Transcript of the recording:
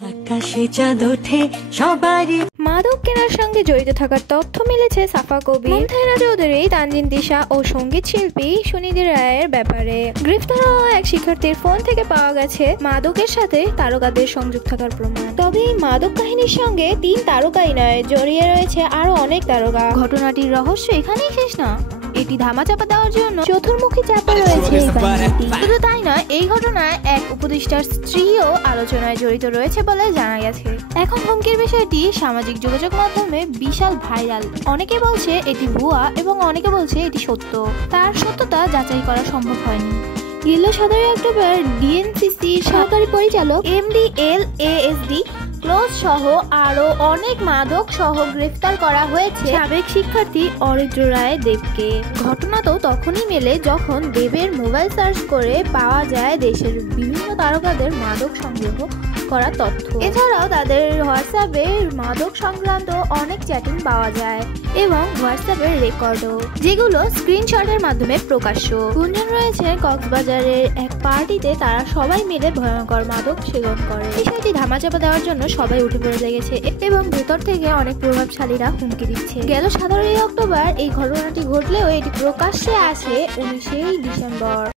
আকাশে চাঁদ ওঠে সবারই। মাদক কেনার সঙ্গে জড়িত থাকার তথ্য মিলেছে সাফা কবির, মুমতাহিনা চৌধুরী, তানজিন তিশা ও সঙ্গীত শিল্পী সুনিধি রায়ের ব্যাপারে। গ্রেফতার হওয়া এক শিক্ষার্থীর ফোন থেকে পাওয়া গেছে মাদকের সাথে তারকাদের সংযোগ থাকার প্রমাণ। তবে এই মাদক কাহিনীর সঙ্গে 3 তারকাই নয়, জড়িয়ে রয়েছে আরো অনেক তারকা। ঘটনাটির রহস্য এখানেই শেষ না, এটি ধামাচাপা দেওয়ার জন্য চতুর্মুখী চাপা রয়েছে এই কাহিনীটি। শুধু তাই নয়, এই ঘটনায় এক উপদেষ্টার স্ত্রীও আলোচনায় জড়িত রয়েছে বলে জানা গেছে। এখন হুমকির বিষয়টি সামাজিক যোগাযোগ মাধ্যমে বিশাল ভাইরাল। অনেকে বলছে এটি ভুয়া এবং অনেকে বলছে এটি সত্য। তার সত্যতা যাচাই করা সম্ভব হয়নি। গেল 17 অক্টোবর ডিএনসিসির সহকারী পরিচালক MDLASD ক্লোজ সহ আরো অনেক মাদক সহ গ্রেফতার করা হয়েছে সাবেক শিক্ষার্থী অরিত্র রায় দেবকে। ঘটনা তো তখনই মেলে যখন দেবের মোবাইল সার্চ করে পাওয়া যায় দেশের বিভিন্ন তারকাদের মাদক সংগ্রহ করা তথ্য। এছাড়াও তাদের হোয়াটসঅ্যাপে মাদক সংক্রান্ত অনেক চ্যাটিং পাওয়া যায় এবং হোয়াটসঅ্যাপের রেকর্ডও, যেগুলো স্ক্রিনশটের মাধ্যমে প্রকাশ্য। গুঞ্জন রয়েছে কক্সবাজারের এক পার্টিতে তারা সবাই মিলে ভয়ঙ্কর মাদক সেবন করে। বিষয়টি ধামাচাপা দেওয়ার জন্য সবাই উঠে পড়ে লেগেছে এবং ভেতর থেকে অনেক প্রভাবশালীরা হুমকি দিচ্ছে। গেল 17 অক্টোবর এই ঘটনাটি ঘটলেও এটি প্রকাশ্যে আসে 19 ডিসেম্বর।